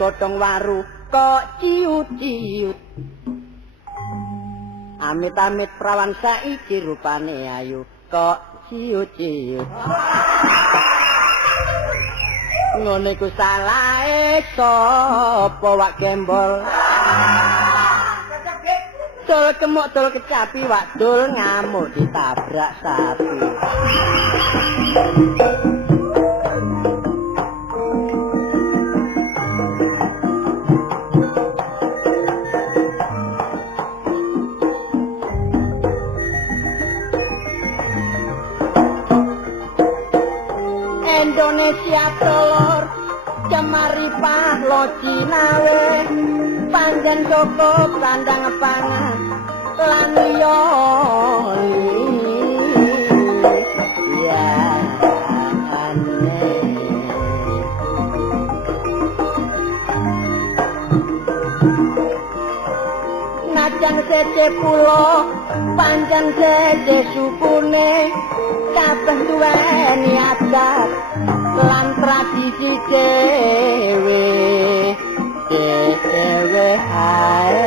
Godhong waru kok ciut-ciut. Amit-amit prawan saiki rupane ayu kok ciut-ciut. Ngene ku salahe sapa wak gembol. Dol kemuk dol kecapi wak dol ngamuk ditabrak sapi. Indonesia telur cemari pahlo cinawe panjen cukup kandang pangan lan liya ya aneh najan sece pulo panjen sece sukune kabeh duweni adat lan tradisi dhewe hae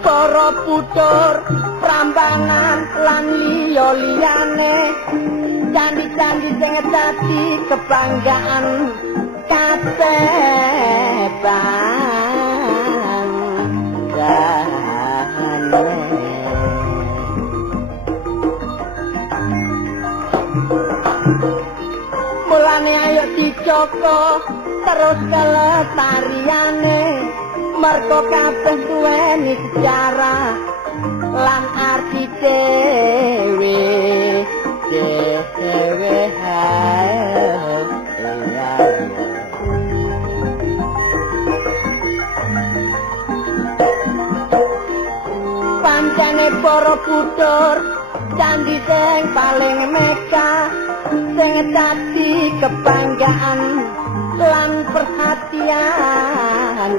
para putur prambanan lan liya-liyane candi-candi sing dadi kebanggaan kabeh mulane ayo dicoco terus kelestariane mergo kabeh duweni sejarah lan arti dhewe pancene para putur candi sing paling megah sing dadi kebanggaan lan perhatian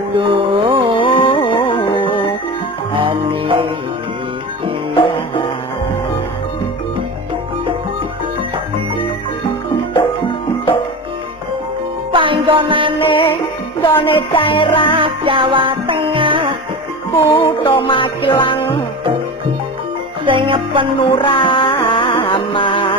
panggonane done daerah Jawa Tengah kutha Magelang sing penuh ramah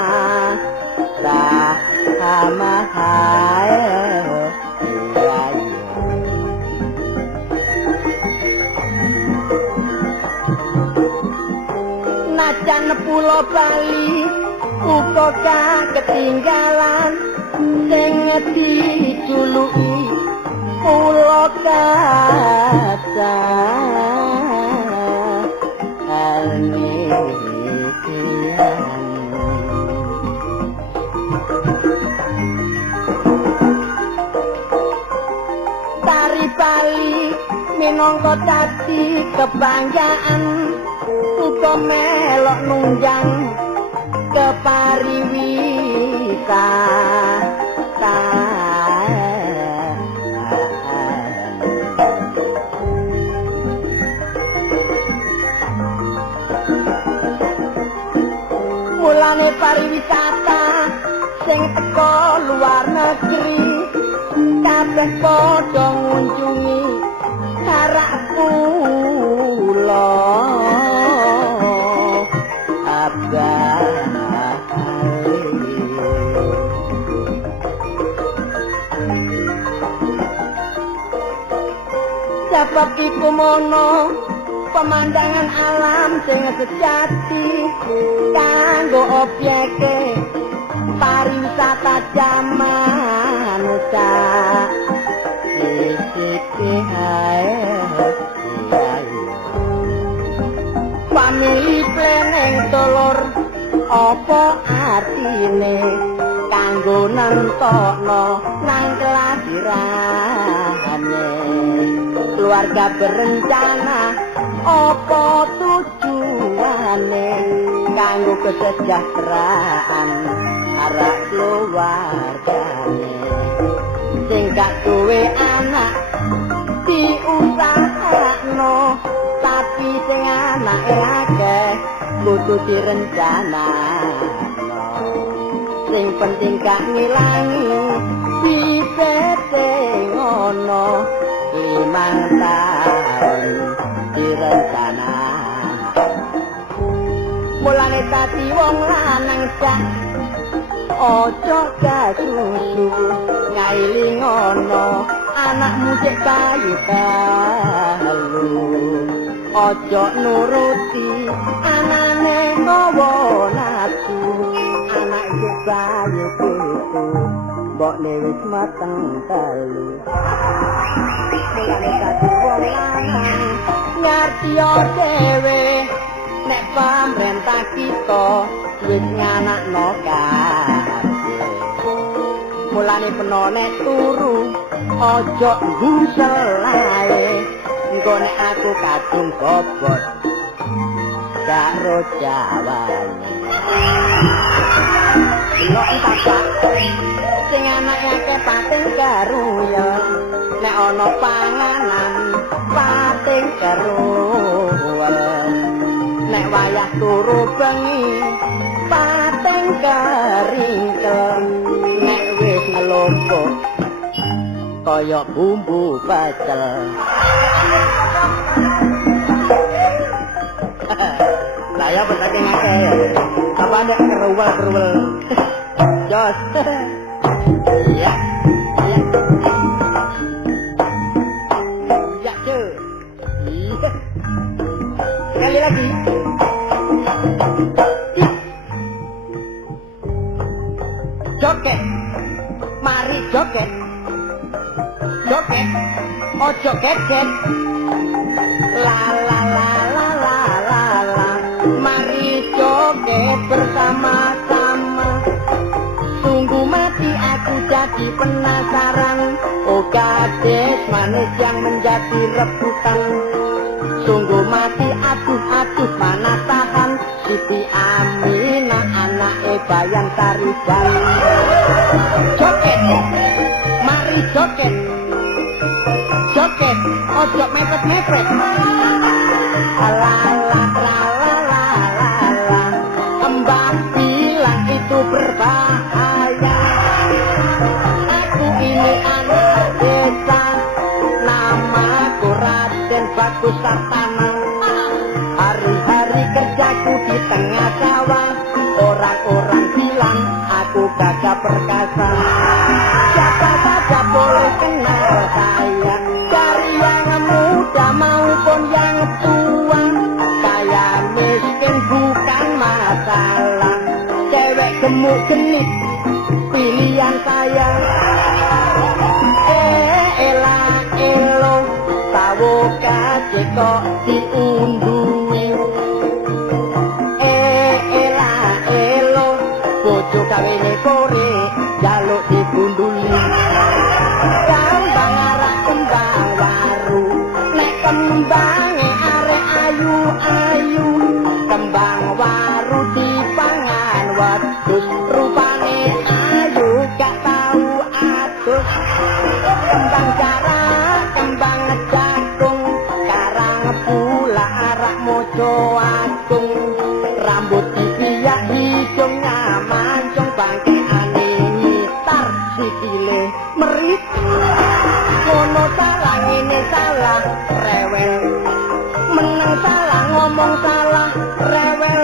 najan pulo Bali uga ketinggalan sing dijuluki pulo Tari Bali minangka dadi kebanggaan uga melok nunjang kepariwisataan mulane pariwisata sing teko luar negeri kabeh padha ngunjungi Karak kula sebab iku mono pemandangan alam sing sejati kanggo objeke pariwisata jaman ucap iki hae family planning telur apa artine kanggo nentokno nang kelahirane keluarga berencana apa tujuane kanggo kesejahteraan arek keluargane sing gak duwe anak diusahakno tapi sing anake akeh kudu direncanakno sing penting gak ngilangi pisete ngono 5 tahun direncanakno mulane dadi wong lanang sak ojo kasusu ngailingono anakmu cek bayi kalu ojo nuruti anane mawa nafsu anak cek bayi itu mbok wis mateng telu mulane dadi wong lanang ngerti dhewe nek pamrentah kita wis nganakno kabeh mulane penone turu aja ngusel ae engko nek aku kadung bobot karo jawane lho entak sing anake akeh pating karuya nek ana panganan pating karuwel nek wayah turu bengi pating keringkel nek wis ngelompok kaya bumbu pecel lah ya saking akeh apa nek keruwel jos ya ya ya cuy sekali lagi joget mari joget joget ojo geget la la la la la la la mari joget bersama-sama sungguh mati aku jadi penasaran oh gadis manis yang menjadi rebutan sungguh mati aduh mana tahan Siti Aminah anake Bayang Tariban joget mari joget joget ojo mepet-mepet ala kembang bilang itu berbahaya aku ini anak desa namaku Raden Bagus Sartana hari-hari kerjaku di tengah sawah orang-orang bilang aku gagah perkasa siapa saja boleh kenal saya dari yang muda maupun yang tua saya miskin bukan masalah cewek gemuk genit pilihan saya elo tawo kaje kok diundui elo bojo kawene kore jaluk digunduli kembang arah kembang waru nek kembange arek ayu-ayu kembang waru dipangan wedhus rupane ayu gak tau adus kembang jarak kembang jagung karang pula arak mojo agung rambut dibiak hidungnya mancung bangke tar sikile merit ngono salah ngene salah rewel meneng salah ngomong salah rewel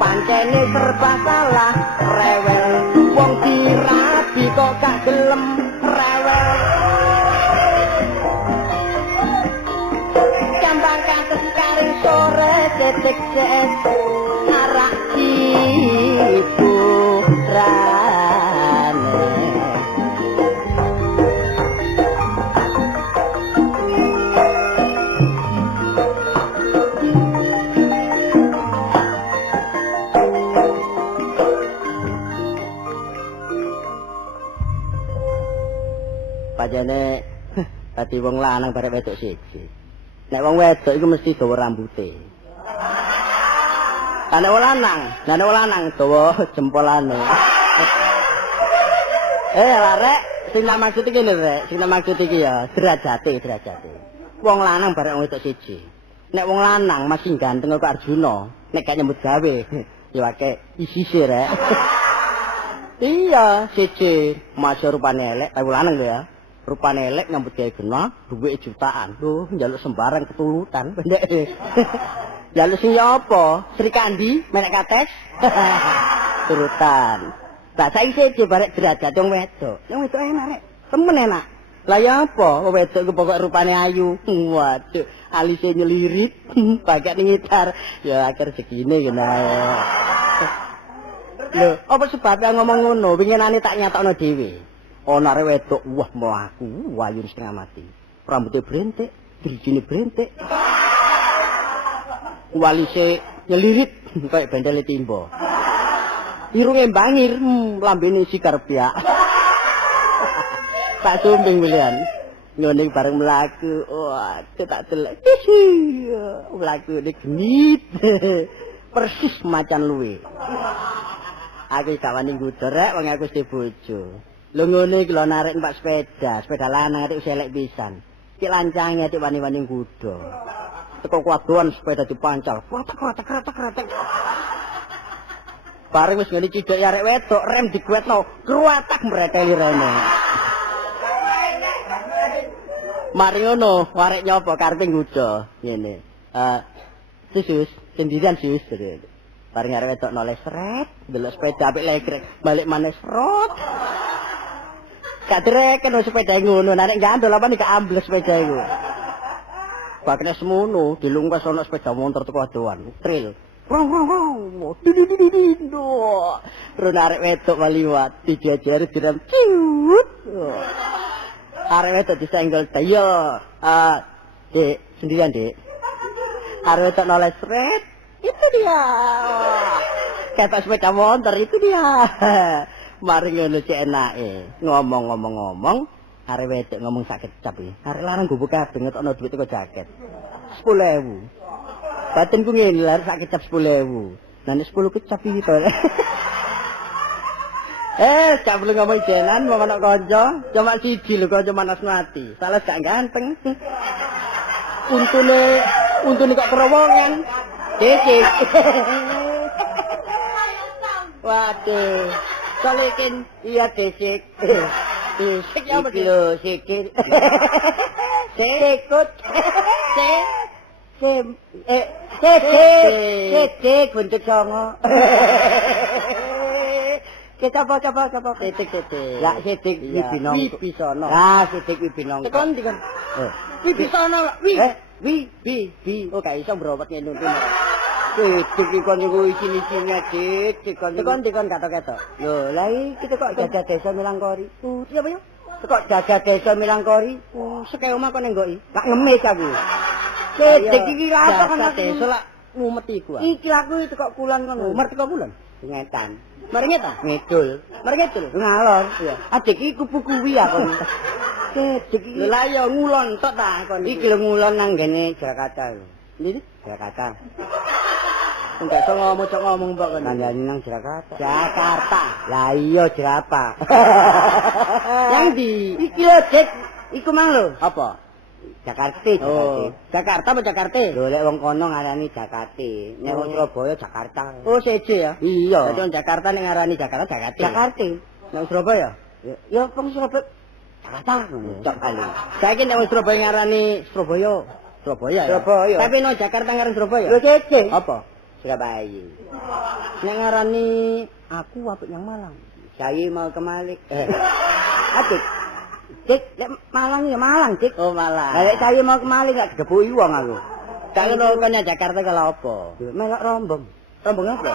pancene serba salah rewel wong dirabi kok gak gelem rewel kambang kates karing sore cetek arak hiburane Pancene dadi wong lanang barek wedok siji. Nek wong wedok iku mesti dawa rambute. Nek wong lanang dawa jempolane. Larek, sing tak maksud iki lho, Rek. Sing tak maksud iki ya derajate. Wong lanang barek wedok siji. Nek wong lanang masih ganteng karo Arjuna, nek gak nyambut gawe, ya akeh isise, Rek. Iya, siji masih rupane elek, wong lanang lho ya. Rupane elek nyambut gawe genah, duwe jutaan. Loh, njaluk sembarang ketulutan pendek. Njaluk sing ya apa? Sri Kandi, menek kates. Turutan. Lah saiki siji barek derajat wong wedok. Wong wedok enak, Rek. Temen enak. Lah ya apa? Wong wedok ku pokok rupane ayu. Waduh, alise nyelirit, bagak ning ngitar. Ya akhir segine kena. Lho, apa sebabnya ngomong ngono? Winginane tak nyatokno dhewe. Ana arek wedok, wah mlaku, wayu setengah mati. Rambutnya brentik, drijine brentik. Walise nyelirit kayak bendele timba. Irunge bangir, lambene sikar piak. Tak sumbing pilihan. Ngene bareng mlaku, wah, tak delek. Mlaku nek genit. Persis macan luwe. Aku gak wani ngudor rek wong aku wis bojo. Lho ngene iki lho narik numpak sepeda lanang atik wis elek pisan. Ki lancange atik wani-wani ngudor. Teko kuadoan sepeda dipancal. Kratek. Bareng wis ngene cidhek arek wedok rem diguetno, kruatak mreteli rene. Mari ngono, arek nyoba karepe ngudor ngene. Sus, sendirian sus. Bareng arek wedok noleh sret, delok sepeda apik legrek, balik maneh srot. Gak direken sepeda ngono, nek gandol apa nek ambles sepeda iku. Bakne semono, dilungkas ana sepeda motor teko adoan, trail. Rong. Terus arek wedok maliwat, dijajari direm ciut. Arek wedok disenggol tayo. Dek, sendirian, Dek. Arek wedok noleh sret. Itu dia. Kata sepeda motor itu dia. Mari ngono cek enake. Ngomong, arek wedok ngomong sak kecap iki. Arek larang gowo kabeh ngetokno dhuwit teko jaket. 10.000. Batinku ngene lare sak kecap 10.000. Lah nek 10 kecap iki to. Gak perlu ngomong jenan mau anak kanca, cuma siji lho kanca manas mati. Salah gak ganteng. Untune kok kerowongan. Desik. Waduh. Solekin iya desik. Desik ya iki lho sikit. Sekut. Cetek bentuk songo. Kita apa? Cetek. Ya cetek wibinong. Wibisono. Ah, cetek wibinong. Tekan. Wibisono. Wi. Oh, gak iso mbrowet ngene iki. Cetek iki niku isine Cek. Tekan katok-katok. Lho, lah iki kok jaga desa Milangkori. Iya apa ya? Kok jaga desa Milangkori. Seke omah kok nenggoki. Lak ngemis aku. Cetek iki apa kan desa lak mumet iku. Iki aku teko kulon kono. Umur teko kulon. Ngetan. Mari ngeta? Ngidul. Ngalor. Iya. Adik iki kupu-kuwi aku. Cetek iki. Lah ya ngulon tok ta kon. Iki lho ngulon nang ngene Jakarta. Ndi? Jakarta. Enggak iso ngomong mbok kon. Nang Jakarta. Lah iya jerapa. Yang di iki lho Cek. Iku mang lho. Apa? Jakarta. Jakarta apa Jakarta? Lho lek wong kono ngarani Jakarta. Nek wong Surabaya Jakarta. Oh seje ya? Iya. Dadi wong Jakarta nek ngarani Jakarta. Nek Surabaya? Ya wong Surabaya Jakarta. Cok kali. Saiki nek wong Surabaya ngarani Surabaya ya. Tapi nek Jakarta ngarani Surabaya. Lho seje. Apa? Surabaya. Nek ngarani aku apik yang Malang. Saya mau ke Malik. Adik. Cik, Malang ya Malang, Cik. Oh, Malang. Lah saya mau ke Malik gak digebuki wong aku. Gak ngono kene Jakarta kalau apa? Melok rombong. Rombong apa?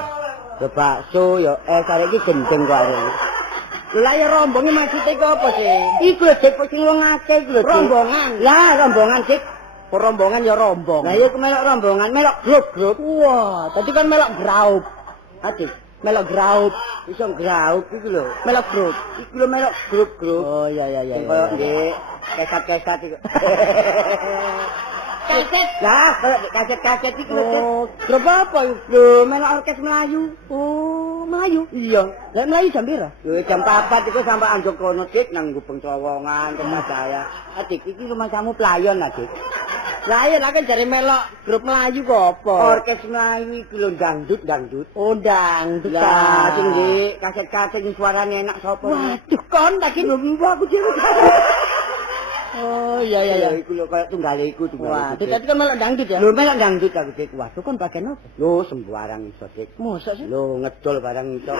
Ya bakso ya saiki gendeng kok arek. Lah ya rombonge maksude kok apa sih? Iku lho Cik, sing wong akeh iku lho. Rombongan. Lah rombongan, Cik. Rombongan ya rombong. Lah ya melok rombongan, melok grup-grup. Wah, tadi kan melok graup. Adik, Melok graup. Iso graup iku lho. Melok grup. Iku lho melok grup-grup. Oh iya. Koyo nggih kesat-kesat iku. Kaset. Lah, kaset-kaset iki lho. Oh, grup apa iku? Lho, melok orkes Melayu. Oh, Melayu. Iya. Lah Melayu jam pira? Lho jam 4 iku sampe anjuk kono dik nang Gubeng Cowongan Kertajaya. Adik iki rumah kamu pelayon lah, Dik. Lah iya lah kan jare melok grup Melayu kok apa? Orkes Melayu iki lho dangdut. Oh, dangdut. Lah sing nggih kaset-kaset sing suarane enak sapa? Waduh, kon tak iki lho aku dhewe. Oh iya. Iku lho kaya tunggale iku. Wah, tadi kan melok dangdut ya? Lho melok dangdut aku Dik. Waduh kon bagian apa? Lho sembarang iso Dik. Mosok sih? Lho ngedol barang iso.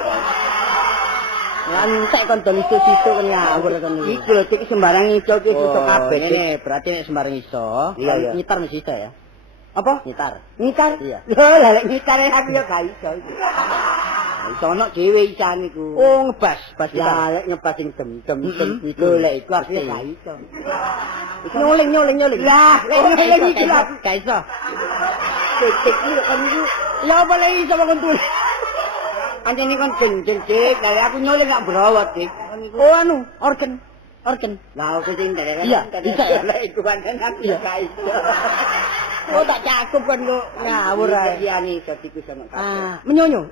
Lantek kon dol iso-iso kan ngawur kon iki. Iku lho Dik sembarang iso ki iso kabeh. Ini berarti nek sembarang iso, ngitar mesti iso ya. Apa? Ngitar. Iya. Lho lah lek ngitar aku ya gak iso iki. Iso ono dhewe isan iku. Oh, ngebas. Ya lek ngebas sing dem iku lek iku artine gak iso. Nyoling. Lah, lek nyoling iki lho gak iso. Cek iki kon iku. Ya apa lek iso kon tulis. Anjene kon jenjeng Dik, lek aku nyoling gak berawat Dik. Oh anu, organ. Lah aku sing derek. Iya, bisa ya lek iku pancen aku gak iso. Oh tak cakup kan kok ngawur ae. Iya nih iku sama kabeh. Ah, menyonyo.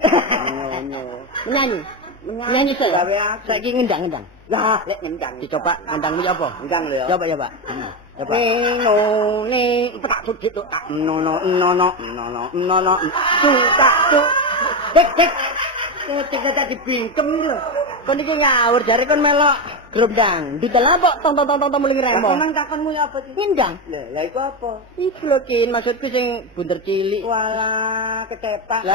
Menyanyi saya. Saiki ngendang. Lah, lek ngendang. Dicoba ngendangmu apa? Ngendang lho ya. Coba. Coba. Ne, petak sujud tok tak. No. Dek. Cek dibingkem lho. Kon iki ngawur jare kon melok grup dangdut lha kok tong muling remo. Lah takonmu ya apa sih? Ngendang. Lah iku apa? Iku lho Kin, maksudku sing bunder cilik. Walah, kecepak.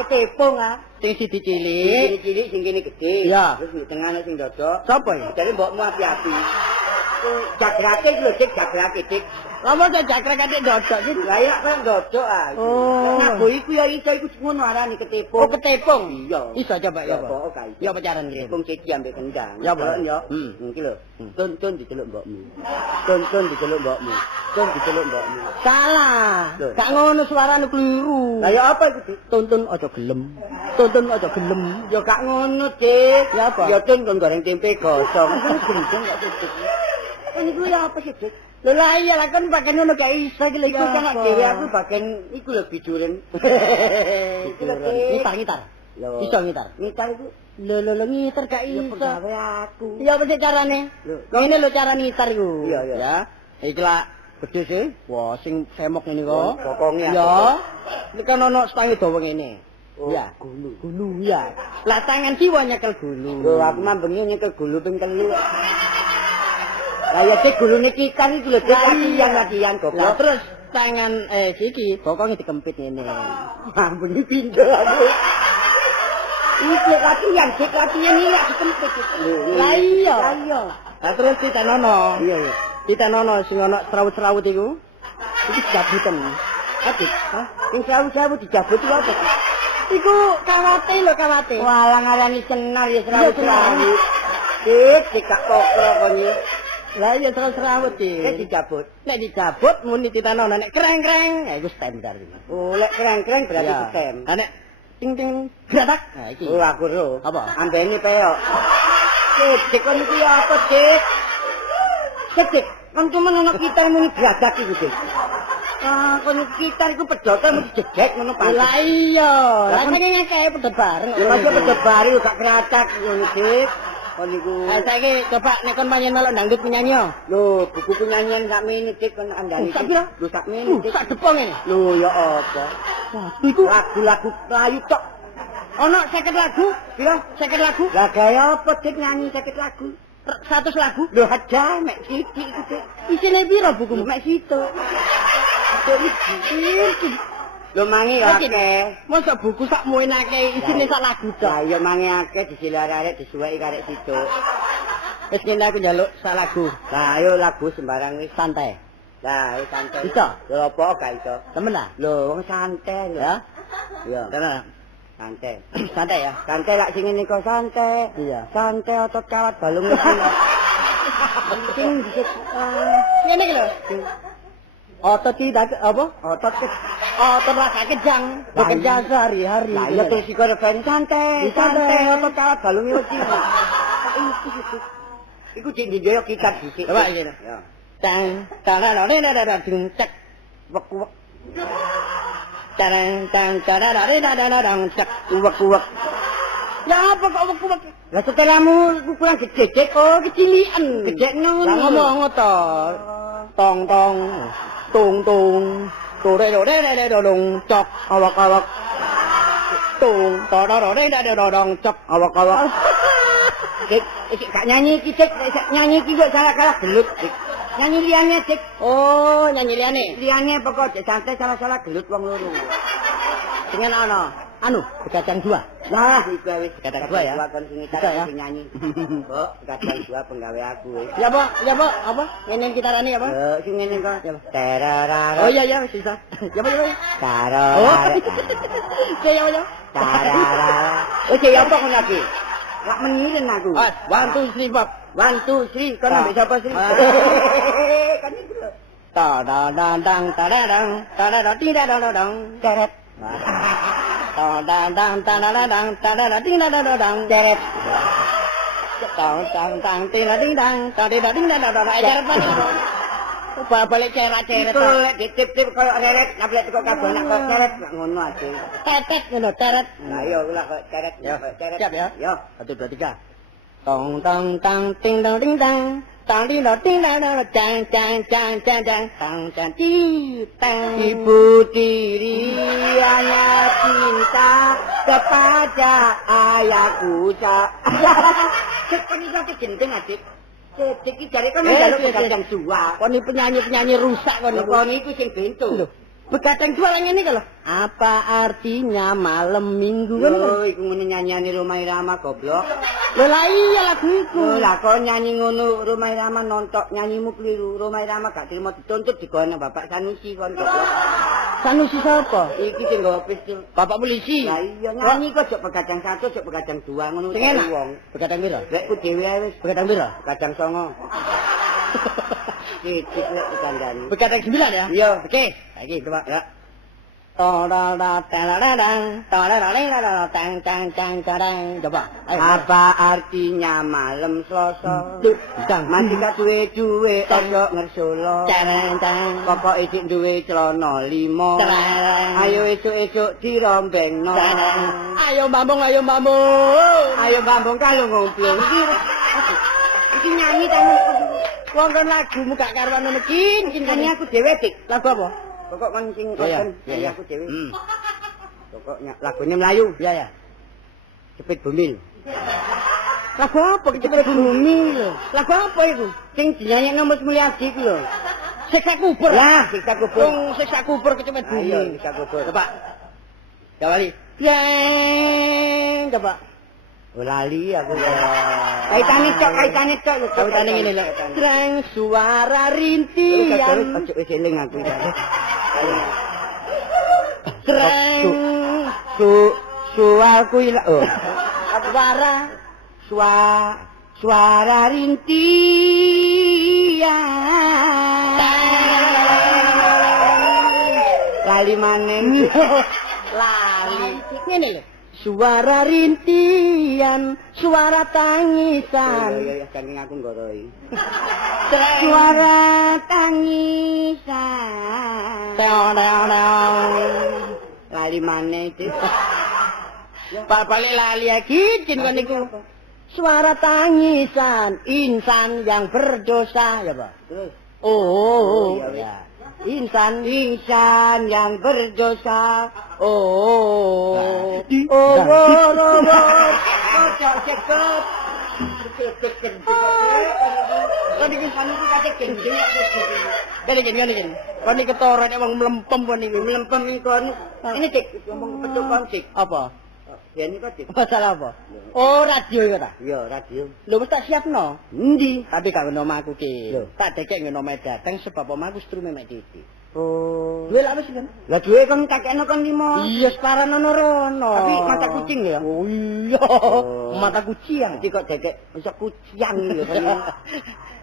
Ketepung ah. Sing siji cilik, sing kene gede. Terus di tengah sing dodok. Sapa ya? Jare mbokmu api-api. Jagrake iku lho Dik, jagrake Dik. Lah mosok jagrake atik dodok iki. Lah iya kok dodok ah. Oh. Nah, iku ya iso iku ngono arane ketepung. Oh, ketepung. Iya. Iso coba ya. Ya apa carane? Ketepung siji ambek kendang. Ya apa ya? Iki lho. Tun diceluk mbokmu. Tun diceluk mbokmu. Salah. Gak ngono suarane keliru. Lah ya apa iku Dik? Tuntun aja gelem. Ya gak ngono Dik. Ya apa? Ya tun kon goreng tempe gosong. Gendeng gak tutup. Ini gue apa sih, Dik? Lho lah iya lah kan bagian ngono gak iso iki lho iku kan dhewe aku bagian iku lho bijuren. Ngitar. Iso ngitar. Ngitar iku lho ngitar gak iso. Ya gawe aku. Ya apa sih carane? Ngene lho cara ngitar iku. Ya. Iki lah gede sih. Wah, sing semok ngene kok. Pokonge aku. Ya. Iki kan ono stange dawa ngene. Ya, gulu ya. Lah tangan siwa nyekel gulu. Lho aku mah bengi nyekel gulu ping 3. Lah ya Dik gulune kikan iki lho latihan goblok. Terus tangan iki bokonge dikempit ngene. Ampun iki pindho aku. Iki latihan iki lak dikempit iki. Lah iya. Lah terus ditenono. Iya. Ditenono sing ana serawut-serawut iku. Iki jabutan. Adik, sing serawut-serawut dijabut iku apa? Iku kawate lho kawate. Walah ngarani senar ya serawut-serawut. Dik gak kokro konyo. Lah iya serawut iki. Nek dicabut muni ditanono nek kreng-kreng ya iku standar iki. Oh, lek kreng-kreng berarti stem. Lah nek ting-ting gratak. Nah iki. Oh, aku ro. Apa? Ambeni peok. Dik kon iki apa, Dik? Dik, kon cuma ono gitar muni gratak iku, Dik. Ah, kon gitar iku pedotan mesti jegek ngono Pak. Lah iya. Lah kene ngekek pedot bareng. Ya masih pedot bareng gak gratak ngono, Dik. Kon niku. Saiki coba nek kon panjen melok dangdut penyanyi yo. Lho, buku penyanyian sak menit Dik kon andani. Sak pira? Lho sak menit. Sak depong ngene. Lho ya apa? Waduh iku lagu-lagu Melayu tok. Ono 50 lagu? Pira? 50 lagu? Lah gaya apa Dik nyanyi 50 lagu? 100 lagu? Lho aja mek sithik iku Dik. Isine pira bukumu? Mek situ. Iki. Lho mangi akeh. Mosok buku sak muenake isine sak lagu tok. Lah ya mangi akeh disilar-arek disuweki karek situ. Wis ngene aku njaluk sak lagu. Lah ayo lagu sembarang wis santai. Lah wis santai. Iso? Lho apa gak iso? Temen ah? Lho wong santai lho. Iya. Tenan. Santai. Santai ya. Santai lak sing ngene kok santai. Iya. Santai otot kawat balung iki. Penting dikit. Ngene iki lho. Otot iki apa? Otot terasa kejang. Bekerja sehari-hari. Lah iya terus iku ben santai. Santai apa kawat balunge wedi. Iku cek njoyo kitab dhisik. Coba iki. Ya. Tang tararararararang cek. Wek-wek. Tarang tang tararararararang cek. Wek-wek. Ya apa kok wek-wek? Lah setelamu kurang gede kok kecilian. Gedekno. Lah ngomong to. Tong tong tung tung torerorererorong cok awak-awak. Tung torororererorong cok awak-awak. Gak nyanyi iki, Dik. Nyanyi iki kok salah-salah gelut, Dik. Nyanyi liyane, Dik. Oh, nyanyi liyane. Liyane pokok santai salah-salah gelut wong loro. Dengan anu, begadang dua. Lah, iku wis begadang dua ya. Kon sing nyanyi. Kok begadang dua penggawe aku wis. Ya, Pak, apa? Ngene gitarane apa? Sing ngene kok. Terarara. Oh iya, wis bisa. Ya, Pak. Tararara. Oh. Ya. Tararara. Oh, cek apa kon lagi? Lak mengiren aku. 1 2 3 Pak. 1 2 3 kon ambek sapa sih? Kan iki lho. Tadadang tadadang tadadang tidadadang Ceret. Tadadang tadadang tadadang tidadadang ceret. Tang tidading tadadang ceret Pak. Balik ceret-ceret. Iku lek ditip-tip koyo reret, nablek teko kabeh anak kok ceret ngono aja. Tetet ngono ceret. Lah iya kula kok ceret ceret. Siap ya? Yo. 1 2 3. Tong tang tang ting dong ding dang. Tang ding dong jang tang tang tang. Ibu tiri hanya cinta kepada ayahku. Sepeni kok gendeng adik. Cek iki jare kan njaluk begadang dua. Kon iki penyanyi rusak kon niku. Kon niku sing bento. Begadang dua lan ngene lho. Apa artinya malam minggu kan? Oh, iku ngene nyanyiane Roma Irama goblok. Lha lah iya lagu iku. Lah kok nyanyi ngono Roma Irama nontok nyanyimu keliru. Roma Irama gak terima dituntut digono Bapak Sanusi kon goblok. Sanusi sapa? Iki sing nggawa pistol. Bapak polisi. Lah iya nyanyi kok jok begadang 1, jok begadang 2 ngono sing enak wong. Begadang pira? Lek ku dhewe ae wis begadang pira? begadang 9. Cicik lek dikandani. Begadang 9 ya? Iya. Oke, saiki coba ya. Coba. Apa artinya malam Selasa? Matika duwe-duwe ojo ngersula. Kok isik duwe celana 5. Ayo esuk-esuk dirombengno. Ayo Bambung. Ayo Bambung kalau ngomplung. Iki nyanyi tangan. Wong kan lagumu gak karuan ngono iki. Nyanyi aku dhewe, Dik. Lagu apa? Pokok kan sing nyanyi aku dhewe. Pokoknya lagunya Melayu. Ya. Cepet Bumil. Lagu apa Cepet Bumil? Lagu apa itu? Sing dinyanyi Mas Mulyadi ku lho. Siksa kubur. Lah, siksa kubur. Wong siksa kubur Cepet Bumil. Ayo, siksa kubur. Coba. Ya wali. Yang coba. Lali aku. Kaitane cok. Kaitane ngene lho. Terang suara rintian. Ojo wis eling aku. Terang suaraku ilang. Oh. Suara rintian. Lali maneng. Lali. Ngene lho. Suara rintian, suara tangisan. Ya, saking aku nggoroi. Suara tangisan. Lali maneh iki. Balik lali iki jeneng niku. Suara tangisan, insan yang berdosa ya, Pak. Terus. Oh. Ya. Insan yang berdosa. Oh. Kocok cekep. Kok iki sanuku kate gendeng. Gini. Kon iki ketara nek wong mlempem kon iki. Mlempem iki kon. Ini Dik, ngomong petuk kon Dik. Apa? Ya ini kok Dik. Masalah apa? Oh, radio iku ta? Iya, radio. Lho wis tak siapno. Endi? Tapi gak ngono omahku ki. Lho. Tak dekek ngono omah dateng sebab omahku strume mek titik. Oh. Duwe lak wis kan? Lah duwe kon kakekno kon 5. Iya, separan ono rono. Tapi mata kucing ya? Oh iya. Mata kucing. Jadi kok dekek iso kucing lho kon.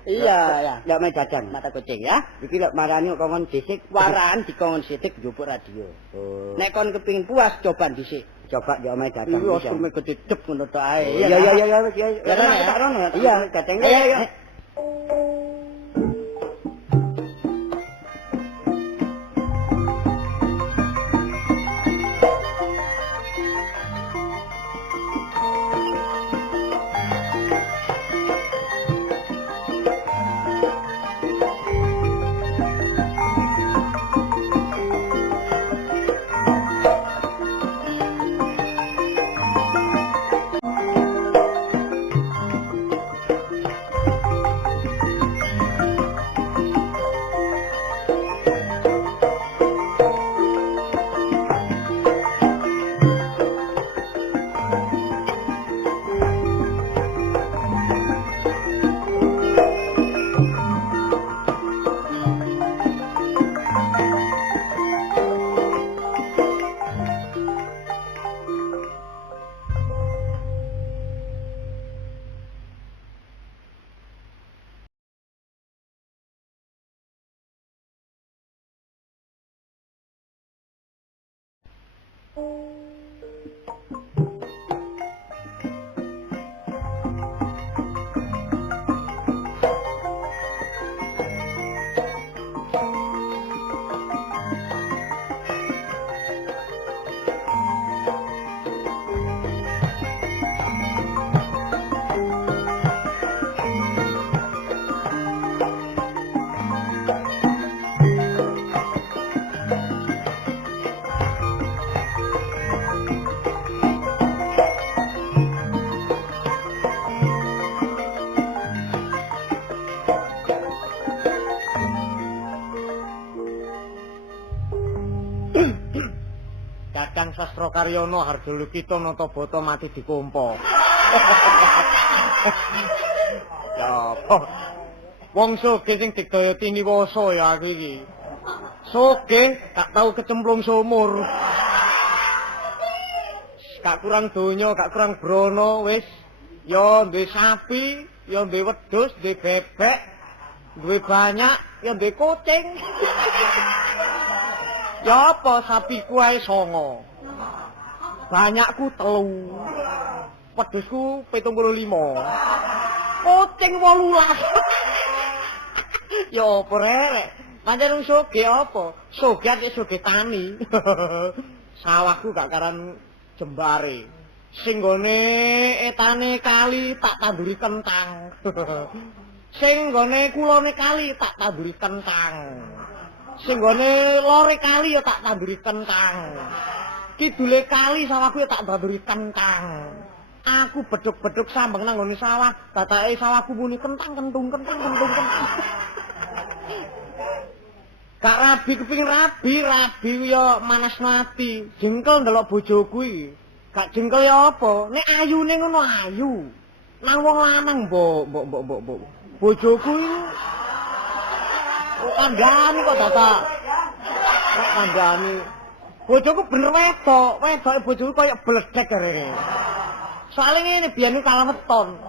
Iya, ya. Ndak main dagang. Mata kucing ya. Iki lek marani kok kon dhisik, Waran dikon sithik njupuk radio. Oh. Nek kon kepengin puas coba dhisik. Coba yo main dagang. Iya, sume gede cep ngono tok ae. Iya. Ya tak rono ya. Iya, dateng. Ayo. Kakang Sastra Karyono Hardolukito Notoboto mati dikompo. Ya apa? Wong sugih sing digdaya tiniwasa ya aku iki. Sugih gak tau kecemplung sumur. Gak kurang donya, gak kurang brono wis. Ya duwe sapi, ya duwe wedhus, duwe bebek, duwe banyak, ya duwe kucing. Ya apa sapiku ae 9. Banyakku 3. Wedhusku 75. Kucing 18. Ya apa rek? Pancen sugih apa? Sugih nek sugih tani. Sawahku gak karan jembare. Sing gone etane kali tak tanduri kentang. Sing gone kulone kali tak tanduri kentang. Sing gone lore kali ya tak tanduri kentang. Kidule kali sawahku ya tak tanduri kentang. Aku beduk-beduk sambeng nang nggone sawah, batake sawahku muni kentang. Gak rabi kepengin rabi ya manas mati. Jengkel ndelok bojoku iki. Gak jengkel ya apa? Nek ayune ngono ayu. Nang wong lanang, mbok. Bojoku iki kandhani kok dadak. Kandhani. Bojoku bener wedok. Wedoke bojoku kaya bledek arek. Soale ngene biyen kalah weton.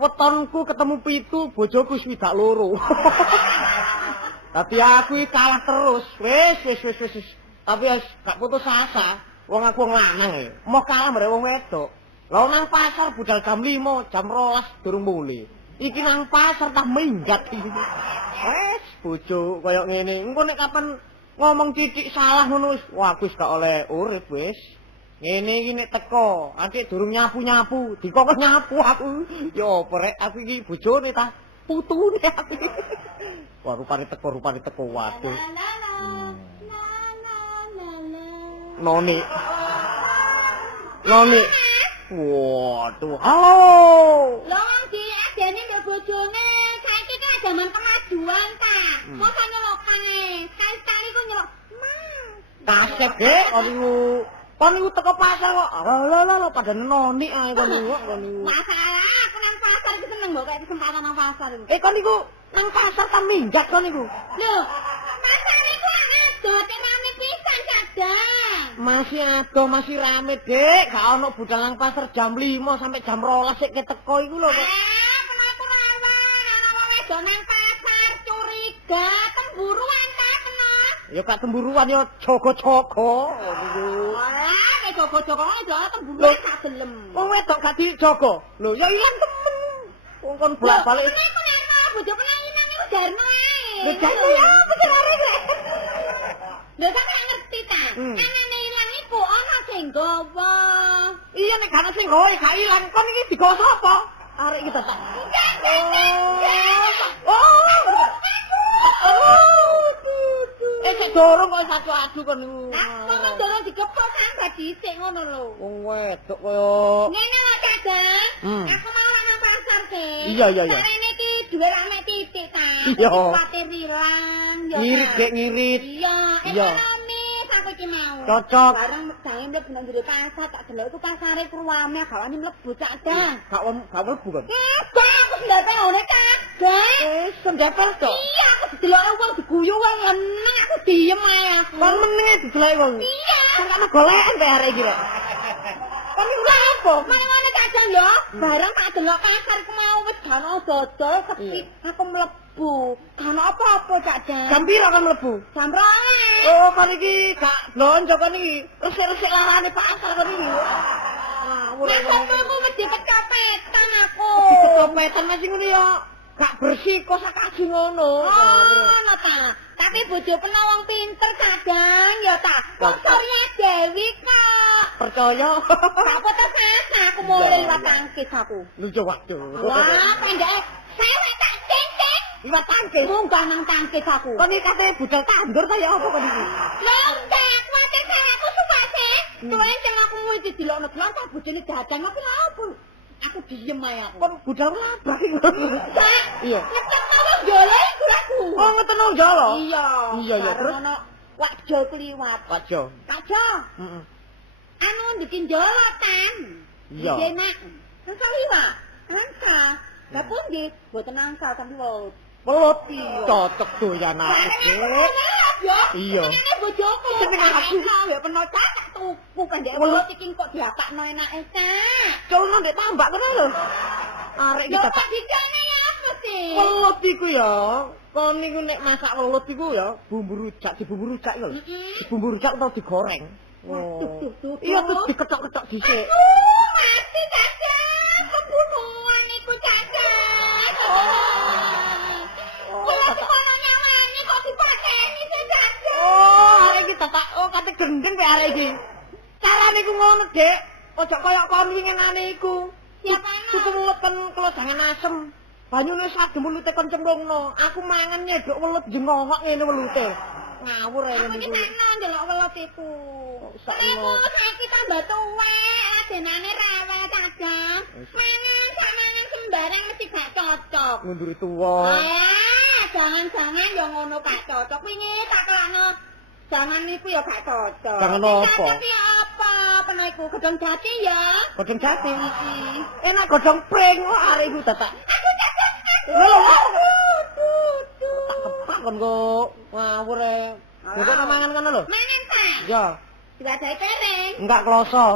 Wetonku ketemu 7, bojoku wis 2. Tapi aku iki kalah terus. Wis. Tapi wis gak putus asa. Wong aku wong lanang e. Mau kalah mbek wong wedok. Lah nang pasar budal jam 5, jam 12 durung mulih. Iki nang pasar tak minggat iki. Wes bojo kaya ngene. Engko nek kapan ngomong titik salah ngono wis wah aku wis gak oleh urip wis. Ngene iki nek teko, antik durung nyapu-nyapu, dikok nyapu aku. Ya apa rek aku iki bojone ta putune aku. Wah rupane teko waduh. Noni. Waduh. Halo. Lho di adene mbek bojone, saiki kan jaman kemajuan ta. Mosok nyelok kae. Sekali ku nyelok. Kasep ge kon niku teko pasar kok. Lho pada noni ae kon niku. Masalah aku nang pasar iki seneng mbok kayak kesempatan nang pasar iku. Kon niku nang pasar ta minggat kon niku. Lho, pasar iku ado rame pisan kadang. Masih rame, Dik. Gak ono budal nang pasar jam 5 sampai jam 12 sik teko iku lho kok. Kenapa rawan? Ana wong aja nang pasar curiga temburuan ta kena. Ya gak temburuan ya jaga-jaga. Alah, nek jaga-jaga aja temburuan gak gelem. Wong wedok gak dijaga. Lho, ya ilang temen. Wong kon bolak-balik. Nek kena bojo kena ilang iku jarno ae. Lho jarno ya apa jenenge rek? Lho sampe ngerti ta? Anane ilang iku ana sing gawa. Iya nek gak sing gawe gak ilang kon iki digawa sapa? Arek iki tak. Sik dorong kok satu adu kon niku. Kok dorong dikepok sampe dhisik ngono lho. Wong wedok koyo Ngene lho Dadang. Aku mau nang pasar sih. Iya. Sarene iki duwe rame titik ta. Iya. Kuwatir ilang yo. Ngirit gek ngirit. Iya, ekonomi aku iki mau. Cocok. Barang jange mlebu nang jero pasar tak delok iku pasare ruame gawane mlebu cak dah. Gak mlebu kan? Aku ndepel ngene kabeh. Sendepel to. Iya, aku didelok wong diguyu wong meneng aku diem ae aku. Kon menenge didelok wong. Iya. Kan ana goleken pe arek iki rek. Kon iku lha opo? Mana-mana kadang lho, barang tak delok pasar ku mau wis gak ono dodol sepi. Aku mlebu. Gak ono apa-apa cak dah. Jam piro kon mlebu? Jam 2. Oh, kon iki gak blonjo kon iki. Resik-resik larane pasar kon iki. Maksudku aku wis dikecopetan aku. Dikecopetan masih ngono ya. Gak bersih kok sakaji ngono. Ngono ta. Tapi bojo pena wong pinter kadang ya ta. Sponsornya Dewi kok. Percaya. Gak putus asa aku mulai liwat tangkis aku. Lu waduh. Wah, pendek. Sewek tak cincin. Liwat tangkis. Munggah nang tangkis aku. Kon iki kate budal tandur ta ya apa kon iki? Lho, enggak, kuwatir aku suka sih. Tuwek sing aku mau didelokno gelang tak bojone Dadang aku lha opo? Aku diem ae aku. Kon budal labah iki. Iya. Nyetak awak jole aku. Oh, ngeten nang jalo. Iya. Terus ono wakjo kliwat. Wajo. Kajo. Heeh. Anu bikin jolotan. Iya. Enak. Terus liwat. Angka. Lah pundi? Mboten angka tapi welut. Welut cocok doyan aku. Iya. Ini bojoku. Seneng aku. Ya peno cacak tuku pendek welut iki kok diapakno enake cak. Colno ndek tambak kene lho. Arek iki Lho tak dikane ya apa sih? welut iku ya. Kon niku nek masak welut iku ya bumbu rujak, dibumbu rujak lho. Bumbu rujak utawa digoreng. Tuh. Iya terus diketok-ketok dhisik. Mati cacak. Pembunuhan iku cacak. Kok kono nyawani kok dipateni sih cacak. Oh, arek iki tak kate gendeng pe arek iki. Carane iku ngono, Dek. Ojo koyo kon winginane iku. Siapane? Cukup nguleten kelodangan asem. Banyune sadem welute kon cemplungno. Aku mangan nyedok welut jengongok ngene welute. Ngawur ae Aku iki niku. takno ndelok welut iku. Aku saiki tambah tuwek, adenane rewel kadang. Mangan sembarang mesti gak cocok. Ngunduri tuwa. Jangan-jangan ya ngono gak cocok. Wingi tak kelakno. Jangan niku ya gak cocok. Jangan apa? Tapi apa? Peno iku gedhong jati ya. Godhong jati. Enak godhong pring kok arek iku dadak. Aku cocok. Lho. Tak kepak kon kok ngawur ae. Kok mangan kono lho. Mangan ta? Ya, Diwadahi piring. enggak kloso.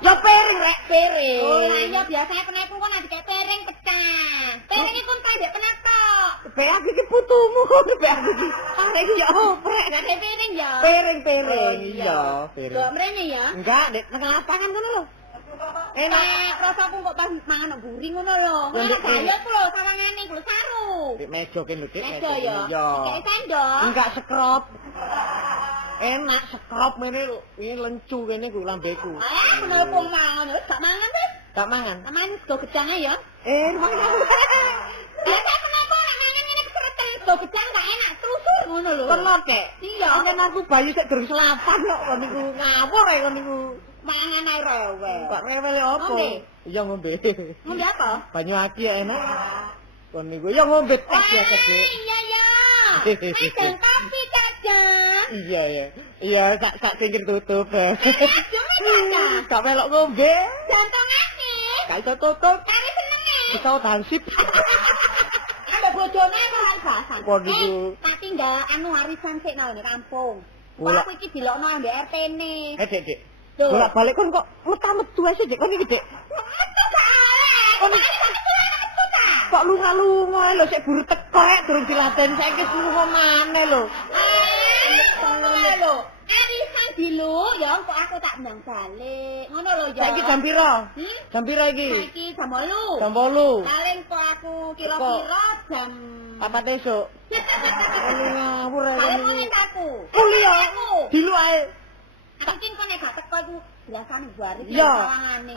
Ya piring rek, piring. Oh, lah iya biasanya penepu kan ada kayak piring pecah. Piring itu kan ndek penatok. Be aku iki putumu, be aku iki. Arek iki ya oprek. Enggak ada piring ya. Piring. Iya. Piring. Kok mrene ya? Enggak, Dek, nang lapangan kono lho. Enak. Rasaku kok pas mangan nang buri ngono lho. Ngono gaya ku lho sawangane ku lho saru. Dek meja kene lho, Dek. Meja ya. Iya. Kayak sendok. Enggak sekrop. Enak sekrop mene lho. Ini lencu kene ku lambeku. Kenapa mangan? Gak mangan wis. Gak mangan. Mangan sego gedang ae ya. Mangan aku. Lah kenapa ora mangan ngene keseretan sego gedang gak enak terusur ngono lho. Kono, Dek. Iya. Kan aku bayi sik durung selapan kok kon niku ngawur ae kon niku. Mangan ae rewel. Kok rewel opo? Ngombe. Iya ngombe. Ngombe apa? Banyu aki ya enak. Kon niku ya ngombe teh biasa, Dek. Iya ya. Mas kopi kadang. Iya ya. Iya sak pinggir tutup. Cuma kadang. Gak melok ngombe. Jantungane. Gak iso tutup. Kare senenge. Bisa tansip. Ambek bojone malah basan. Kon niku. Tak tinggal anu warisan sik nang kampung. Bolak. Aku iki dilokno ambek RT-ne. Dek. Tuh. Bolak-balik kon kok metu ae sih, Dek. Kon iki, Dek. Metu gak oleh. Kon metu ta? Kok lunga-lunga lho sik buru teko durung diladen saiki lunga maneh lho. Ngono lho. Arisan dilu ya kok aku tak ndang balik. Ngono lho ya. Saiki jam pira? Jam pira iki? Saiki jam 8. Jam 8. Paling kok aku kira-kira jam 4 esuk. Ngawur ae Paling ngene. ngene aku. Kuliah. Dilu ae. Tapi kok nek gak teko iku biasane bari Iya.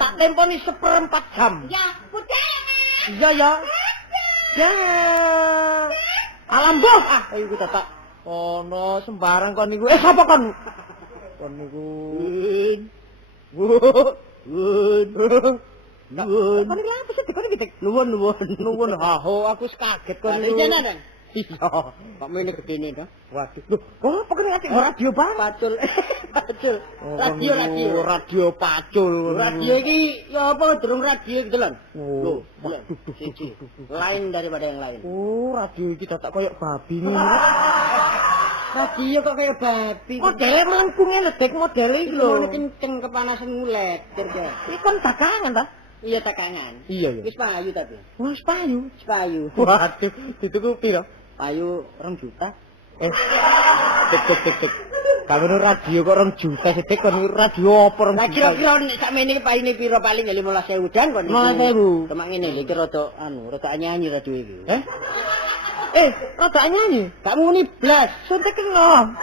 Tak temponi 1/4 jam. Ya, budal Mas. Iya ya. Ya. Alam boh. Ayo kita tak. Ono sembarang kon niku. Sapa kon? Kon niku. Nuwun. Kon iki apa sih kon iki? Nuwun. Haho aku kaget kon niku. Iya, kok mene gedene to? Waduh. Lho, apa kene ati radio bang? Pacul. Radio pacul. Radio iki ya apa durung radio gitu lho. Lho, siji. Lain daripada yang lain. Oh, radio iki tak koyo babi ngono. Radio kok kayak babi. Modele melengkunge ledek modele iki lho. Ngono kenceng kepanasan ngulet, Dirga. Iki kan dagangan ta? Iya dagangan. Iya. Wis payu tapi. Wis payu. Waduh, dituku piro? Payu 2 juta. Tik. Bangun radio kok 2 juta sithik kon radio apa 2 juta? Lah kira-kira nek sakmene payune piro paling 15.000 dan kon. 15.000. Cuma ngene iki rada rada nyanyi radio iki. Rada nyanyi. Gak muni blas, suntekno.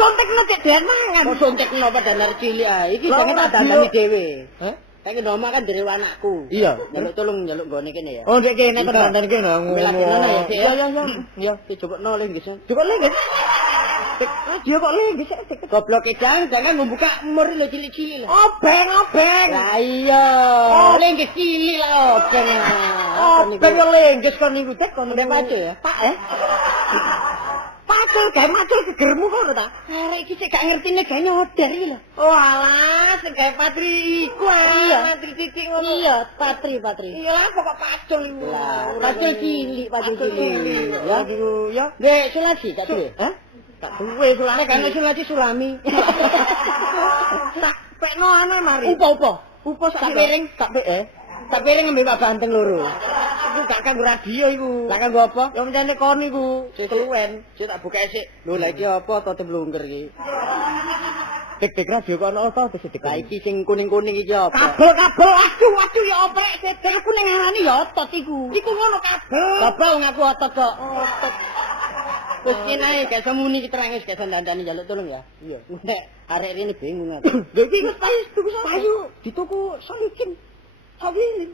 Suntekno cek den mangan. Kok suntekno padahal arep cilik ae. Iki jangan tak dandani dhewe. Kayak nama kan dari anakku. Iya. Jaluk tolong jaluk gone kene ya. Oh, ndek kene tenan kene. Melatihana ya, Dik. Iya. Dicopotno lho, guys. Copot lho, guys. Dia kok lengges sik. Goblok jangan membuka umur lho cilik-cilik lho. Obeng. Lah iya. Lengges cilik lah obeng. Obeng lengges kon niku Dik, kon ndek pacul ya. Pak Pacul gawe macul gegermu kok ta. Arek iki sik gak ngertine gawe nyodar iki lho. Oh alah, sing gawe patri iku patri titik ngono. Iya, patri. Iya, kok pacul iku. Pacul cilik. Ya niku ya. Nek sulasi gak duwe? Hah? Tak duwe sulane kan sulasi sulami. Tak pekno ana mari. Upo sak piring, sak piring ngembe Pak Banteng loro. Iku gak kanggo radio iku. Lah kanggo apa? Ya mencane kon iku. Keluwen. Sik tak buka sik. Lho lha iki apa to temblungker iki? Dik radio kok ana apa to sik. Lah iki sing kuning-kuning iki apa? Kabel. Aduh ya oprek sik. Aku ning ngarani ya otot iku. Iku ngono kabel. Kabel ngaku otot kok. Otot. Wis kene gak semuni iki terangis gak dandani njaluk tolong ya. Iya. Nek arek rene bingung aku. Lho iki wis tuku payu. Dituku solikin. Solikin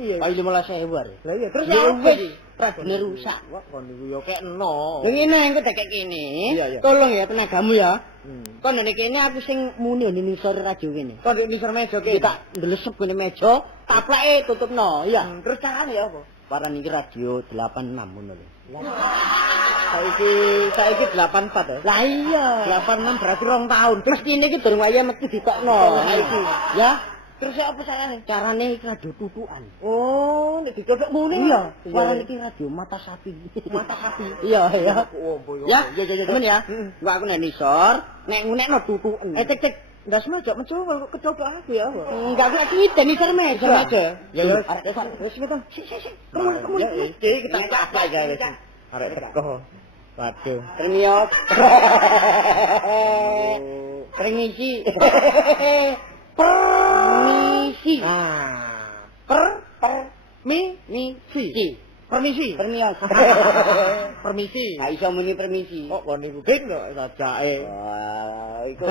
iya. Payu 15.000 are. Lah iya terus ya wis radine rusak. Kok kon niku ya kekno. Lha ngene engko tak kene. Tolong ya tenagamu ya. Kon nek kene aku sing muni nisor radio kene. Kon nek nisor meja kene tak ndelesep kene meja, taplake tutupno. Iya. Terus carane ya apa? Paran iki radio 86 ngono lho. Saiki 84 ya. Lah iya. 86 berarti 2 tahun. Terus kene iki durung waya metu ditokno. Saiki ya. Terus apa carane? Carane iki radio tutukan. Oh, nek dicocok muni. Iya. Warane iki radio mata sapi. Iya. Ya. Temen ya. Enggak aku nek nisor, nek ngunekno tutuken. Cek. Ndas meja mencoba kecocok aku ya. Enggak aku lagi nisor meja. Ya. Arek wis wis. Sik. Kamu iki kita apa ya wis. Arek teko. Waduh. Termiok. Permisi. Permisi. Permisi. Nah, iso muni permisi. Kok kon niku geng kok sajake. Wah, iku.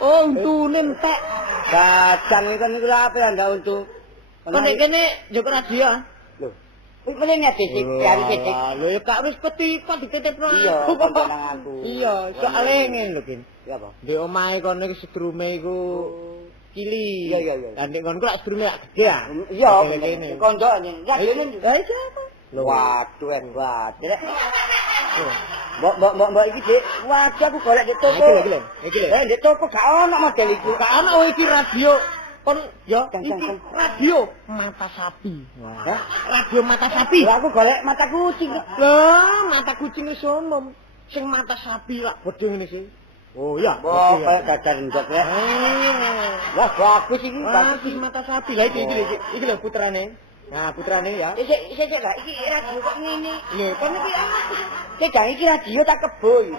Oh, untune entek. Gajang iki niku lha apa ndak untu. Kon nek kene njuk radio. Lho. Wis meneh sik, cari sik. Lho ya gak wis petipan dititipno. Iya, aku. Iya, soalé ngene lho, Kin. Ya apa? Di omahe kono iki sedrume iku cili. Iya. Lah nek ngono lak sedrume lak gede ya. Iya, kondo nyen. Ya dene. Lah iki apa? Waduh, waduh. Mbok iki, Dik. Waduh aku golek di toko. Iki lho. Di toko gak ono model iki. Gak ono iki radio. Kon ya iki radio mata sapi. Wah, radio mata sapi. Lah aku golek mata kucing. Lah, mata kucing wis ono. Sing mata sapi lak bodho ngene sih. Oh iya. Oh, kayak dadar ndok ya. Wah, bagus iki. Bagus mata sapi. Lah iki lho putrane. Nah, putrane ya. Sik lah, iki radio kok ngene. Lho, kan iki Sik iki radio tak kebo iki.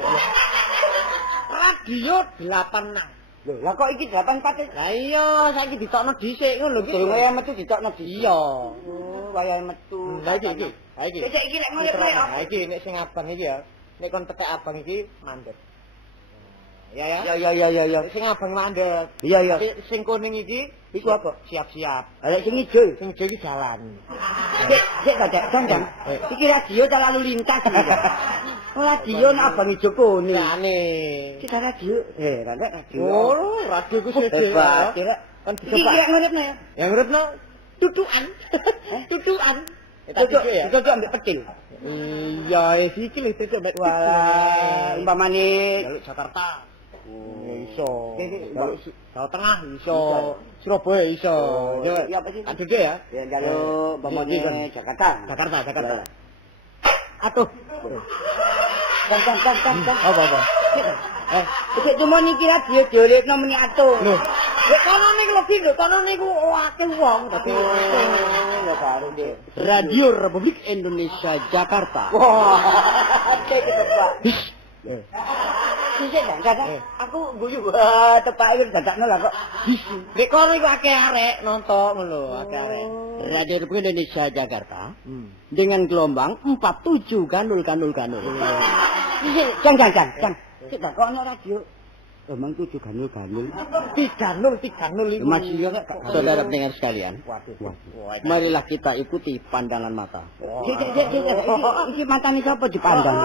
radio 86. Lho, lah kok iki 84? Lah iya, saiki ditokno dhisik ngono lho. Durung kaya metu ditokno dhisik. Iya. Oh, wayahe metu. Lah iki. Ha iki. Sik iki nek ngene Ha iki nek sing abang iki ya. Nek kon tekek abang iki mandek. Ya. Ya. Sing abang mandek. Iya. Sing kuning iki Iku apa? Siap-siap. Lah sing ijo. Sing ijo iki jalan. Sik dadak jangan. Iki radio tak lalu lintas iki. Radio nek abang ijo kuning. Jane. Kita radio. Radio. Oh, radio ku sede. Hebat. Kan Iki nek nguripne ya. yang nguripno tutukan. Tutukan. Itu ambek petil. Iya, iki lho tutuk mbek Wah, umpamane jaluk Jakarta. Oh, iso. Jaluk Jawa Tengah iso. Surabaya iso. Iya apa sih? Aduh deh ya. Ya jaluk umpamane Jakarta. Jakarta. Atuh. Kang. Apa? Sik cuma niki radio diolekno meni atuh. Lho, nek kono niku lho lho, kono niku akeh wong dadi. Ya baru deh. Radio Republik Indonesia Jakarta. Wah, cek Pak. Sik kan, aku guyu tepak iki dadakno lah kok. Nek kono iku akeh arek nonton ngono, akeh arek. Radio Republik Indonesia Jakarta dengan gelombang 47 ganul. Jang. Kita kok ono radio. Emang 7 ganul. 3-0 iki. Masih juga saudara pendengar sekalian. Waduh. Marilah kita ikuti pandangan mata. Iki matane sapa dipandang?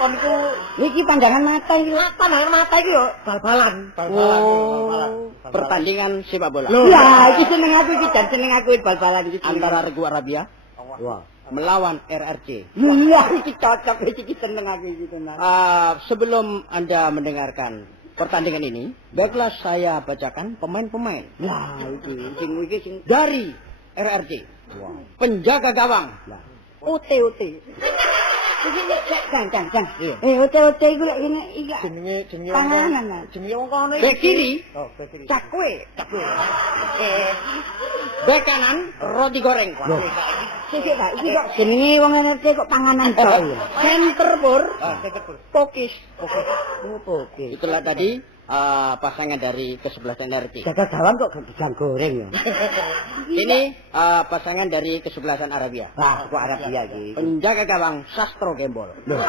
Kon iku Niki pandangan mata iki. pandangan mata iki yo bal-balan. Pertandingan sepak bola. Lah, iki seneng aku bal-balan iki antara Regu Arabia melawan RRC. Iya, iki cocok iki seneng aku iki tenan. Sebelum Anda mendengarkan pertandingan ini, baiklah saya bacakan pemain-pemain. Lah, iki sing dari RRC. Penjaga gawang. OT. Cang. OT iku lek ngene iki. Jenenge Panganan. jenenge wong kono iki. Bek kiri, Bek kiri. cakwe. Bek kanan, roti goreng. Sik Pak, iki kok jenenge wong RRC kok panganan tok. Center pur. Pokis. Itulah tadi pasangan dari kesebelasan RRC. Jaga gawang kok gedang goreng ya. Ini pasangan dari kesebelasan Arabia. Kok Arabia iki. Penjaga gawang Sastro Gembol. Loh.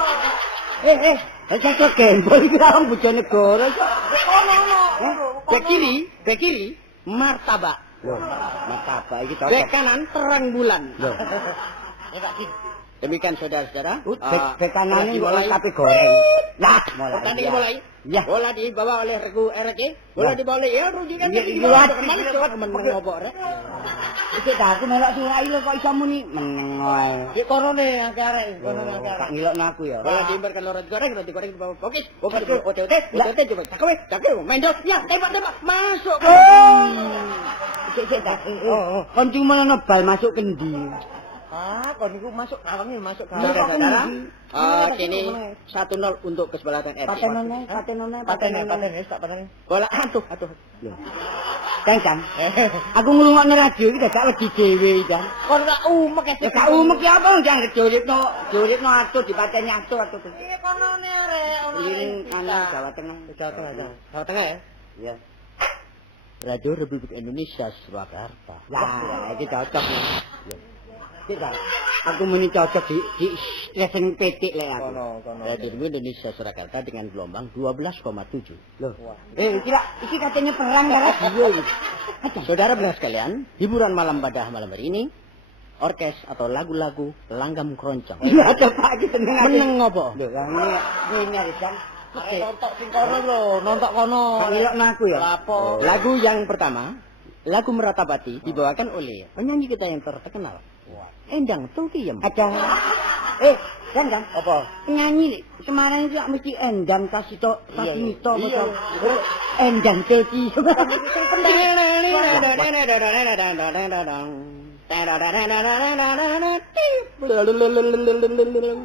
Sastro Gembol iki wong bojone goreng kok. Bek kiri, martabak. Loh, martabak iki cocok. Bek kanan terang bulan. Loh. Demikian saudara-saudara. Bek kanan ini tapi goreng. Lah, mulai. Ya. Bola dibawa oleh Regu RRC. Bola dibawa oleh ya rujukan iki. Meneng opo rek. Iki dak aku melok surai lho kok iso muni meneng wae. Iki korone akeh arek, korone akeh arek. Tak ngilokno aku ya. Bola diimbarkan roti goreng dibawa pokis. Oke, coba. Cakwe, mendok. Ya, tembak. Masuk. Sik dak. Kon cuma ono bal masuk kendi. Kon niku masuk kawange masuk saudara. Kini 1-0 untuk kesebelasan RRC. Patene. Bola atuh. Kang. Aku ngrungokne radio iki gak wedi dhewe iki. Kon gak umek ya. Gak umek ya apa jang juripno atuh dipateni atuh. Iki konone arek ono ing ana Jawa Tengah. Jawa Tengah ya? Iya. Radio Republik Indonesia Surakarta. Lah, iki cocok. Tidak. Aku meni cocok di sing petik lek aku. Kono. Radio Indonesia Surakarta dengan gelombang 12,7. Loh. Iki katanya perang karo radio iki. Saudara benar sekalian, hiburan malam pada malam hari ini orkes atau lagu-lagu langgam keroncong. Iya, coba iki seneng meneng ngopo? Lho, ini Rizan. Nontok sing kono lho, nontok kono. Ngilokno aku ya. Lapo. Lagu yang pertama, lagu Meratabati dibawakan oleh penyanyi kita yang terkenal. Endang Tulkiem. Ada. Kan? Apa? Penyanyi Semarang itu mesti Endang Tasito. Endang Tulki.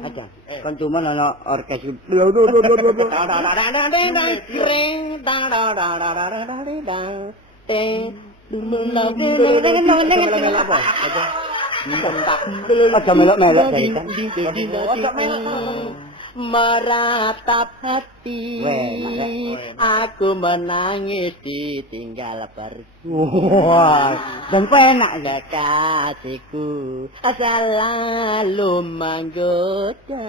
Aja, kon cuma ana orkes. Aja melok-melok meratap hati aku menangis ditinggal pergi. Wah, dan penak kasihku selalu menggoda.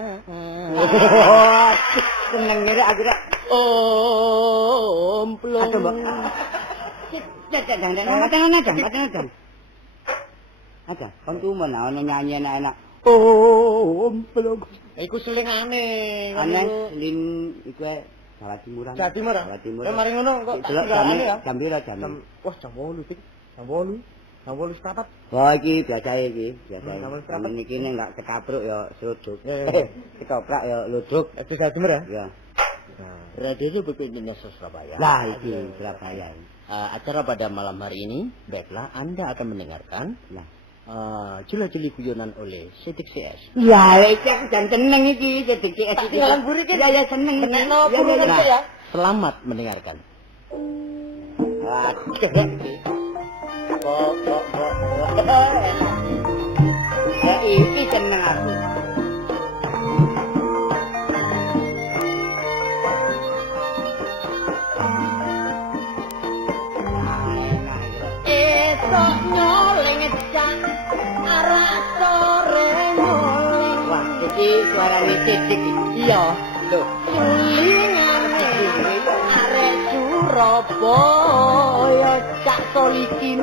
Seneng ngene aku rek. Plong. Jangan. Ada, kon tumen ana nyanyi enak-enak. Plong. Iku selingane. Aneh, selin iku Jawa Timuran. Jawa Timur. Jawa Timur. Mari ngono kok tak tirane ya. Jam pira jam? Wah, jam 8 Dik. Jam 8. Jam 8 seprapat. Wah, iki biasae iki, biasae. Sampeyan iki nek enggak kekabruk ya seruduk. Ketoprak ya ludruk. Itu Jawa Timur ya? Iya. Radio Republik Indonesia Surabaya. Lah, iki Surabaya. Acara pada malam hari ini, baiklah Anda akan mendengarkan Jula-juli guyonan oleh Sidik CS. Ya, iki aku jan seneng iki Sidik CS iki. Jalan buri iki. Ya seneng. Benekno ya. Selamat mendengarkan. Ya iki seneng aku. Esok nyoleng cak arah sore nyoleng. Wah, iki suarane Sidik. Iya. Loh, Sulingane arek Surabaya cak solikin.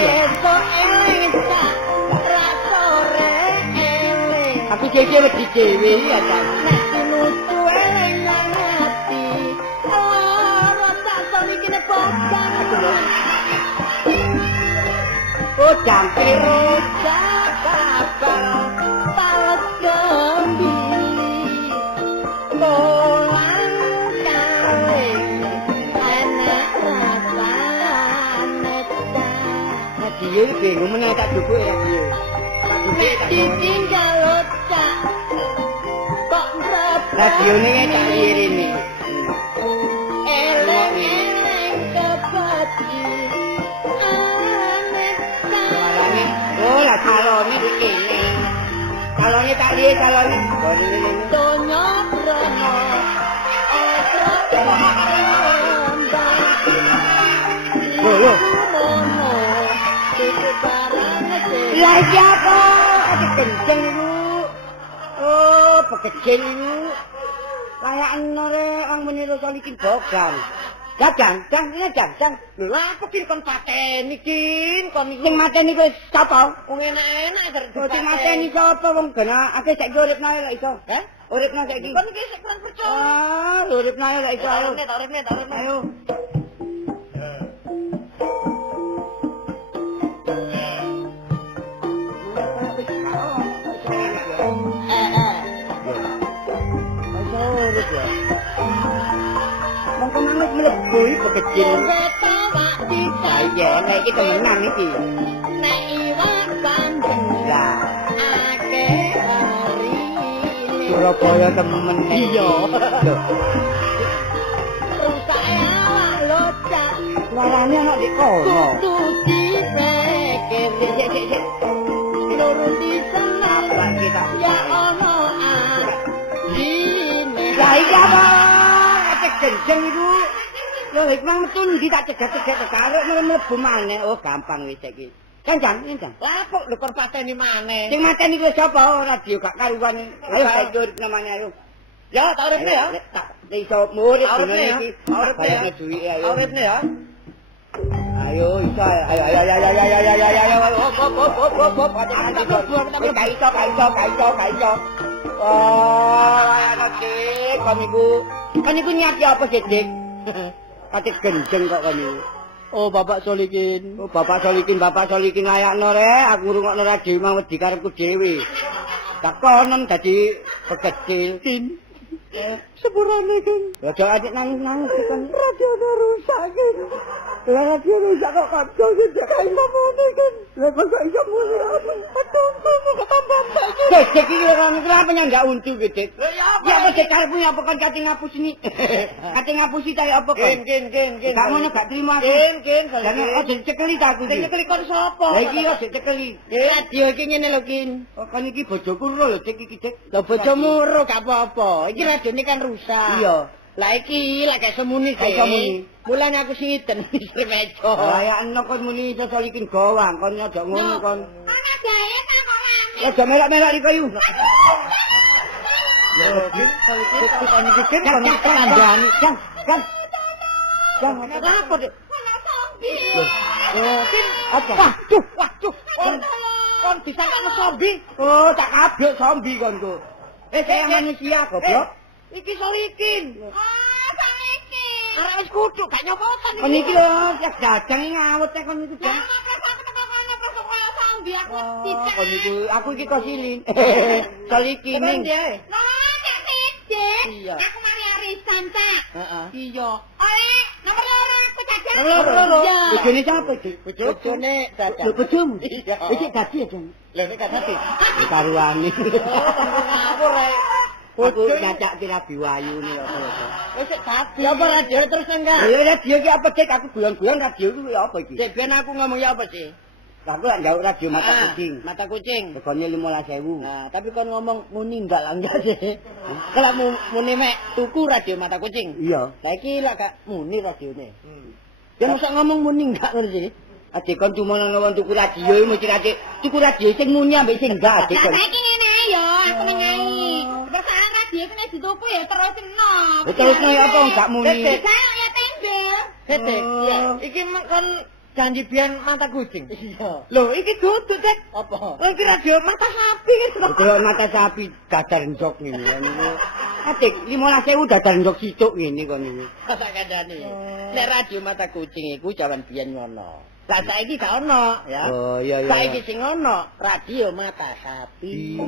Esok eling cak arah sore eling. aku dhewe wedi dhewe ya ta. Nek nutu eling nang ati. Ora tak solikin bodang. Oh, jampir. Rojak kabar talet gembili bolang kaling enak rasane cak. Nah, dia bingung meneh tak dukuk ya dia. Nek ditinggal ocak kok mrep Radione tak irine. eleng-eleng kebati aneh Suarane, oh lah calone kene. Calone tak liye calone. donya brana Lho. Lah iki apa? Ada kenceng iku. Oh, pekecil iku. Kayak enore wong meniru solikin bogang. Jang. Lha apa ki kon pateni kin kon Sing mateni kuwi sapa? wong enak-enak Oh, sing mateni sapa wong gena akeh saiki uripna lek iso. Hah? Uripna saiki. Kon iki sik kurang percaya. Ah, uripna lek iso ayo. Uripne. Ayo. Mongko nangis mlebu iki kecil. Iya, nek iki temenan iki. Nek iwak bandeng Lah, akeh hari Surabaya temen. Iya. rusak awak locak Suarane ana di kono. kudu dipikir Sik. loro di senang Lah kita. ya ono dine Lah iki apa? Acek genjeng iku. Lho, iku mang metu ndi tak cegat-cegat karo mlebu maneh. Oh, gampang wis iki. Kanjang. lah kok lho kon pateni maneh Sing mateni kuwi sapa? Radio gak karuan. Ayo saiki urip namanya ayo. ya tak uripne ya Tak iso murid Uripne ya. iki. Uripne ya. Bayarne duit ayo. uripne ya Ayo iso ayo. Hop. Hati-hati. Gak iso. Oh, ayo Dik, kon iku niat apa sih, Dik? Ati genjeng kok kon iki. Oh, Bapak Solikin. Oh, Bapak Solikin layakno rek, aku ngrungokno radio mau wedi karepku dhewe. Gak konon dadi pekecil. Sepurane kan. Aja adik nangis-nangis kan. Radio rusak kan. Lah radio rusak kok kabel sing kae mamone kan. Lah kok iso muni. Aduh, kok tambah mbak. Cek iki kenapa enggak untu gitu. Ya apa cek karepmu apa kan kate ngapus ini. Kate ngapusi ta apa kan? Ken. Gak ngono gak trimo aku. Ken. Lah aja cekeli ta aku. Cekeli kon sapa? Lah iki aja cekeli. Radio iki ngene lho, Kin. Oh kan iki bojoku ro lho cek iki cek. Lah bojomu ro gak apa-apa. Iki radione kan rusak. Iya. Lah iki lak gak semuni sih. Gak semuni. Mulane aku singiten istri meja. Lah ya ana kon muni iso solikin gawang kon aja ngono kon. Ana gawe ta kok rame. Aja melak-melak iki kayu. Yo, Kin, kon iki Kin Kan kandhani. Kan. Kenapa, Dik? Ana zombie. Oh, Kin, Apa? waduh. Kon disangkane zombie. Oh, tak kabeh zombie kon ku. Saya manusia goblok. Iki solikin. Oh, saiki. Arek wis kudu gak nyopotan Kon iki lho, yak dadang ngawet kon iku. Ya, makanya aku tekan pas kaya zombie aku dicek. Kon iku aku iki kosilin. Solikin. Kemen dia. Lah, cek sithik. Iya. Aku mari arisan, Cak. Heeh. Iya. Oleh nomor loro aku cacat. Nomor loro? Iya. Bojone sapa iki? Bojone dadak. Lho bojomu. Iya. Iki dadi ya, Jeng. Lha nek gak dadi. Karuane. Ngawur rek. Aku nyacak kira biwayu nih apa. Wis dadi. Ya apa radio terus enggak? Ya radio iki apa cek aku guyon-guyon radio iki apa iki? Cek ben aku ngomong ya apa sih? Aku lak njaluk radio mata kucing. Mata kucing. Regane 15.000. Nah, tapi kon ngomong muni enggak lah enggak sih. Kalau muni mek tuku radio mata kucing. Iya. Lah iki lak gak muni radione. Ya masa ngomong muni enggak ngono sih. Adik kon cuma ngomong tuku radio iki mesti adik tuku radio sing muni ambek sing enggak adik Lah kon. saiki ngene ae yo, aku mengai. Perasaan radio kene dituku ya terus enom. Terus nek apa enggak muni? Saya ya tembel. Detek. Oh. Iki kon janji biyen mata kucing. Iya. Lho, iki duduk, Cek. Apa? Lah iki radio mata sapi kan. Betul mata sapi dadar njok ngene kan niku. Adik 15.000 dadar njok sithuk ngene kon niku. Tak kandhani. Nek radio mata kucing iku jaman biyen ngono. Lah saiki gak ono, ya. Oh iya iya. Saiki sing ono radio mata sapi.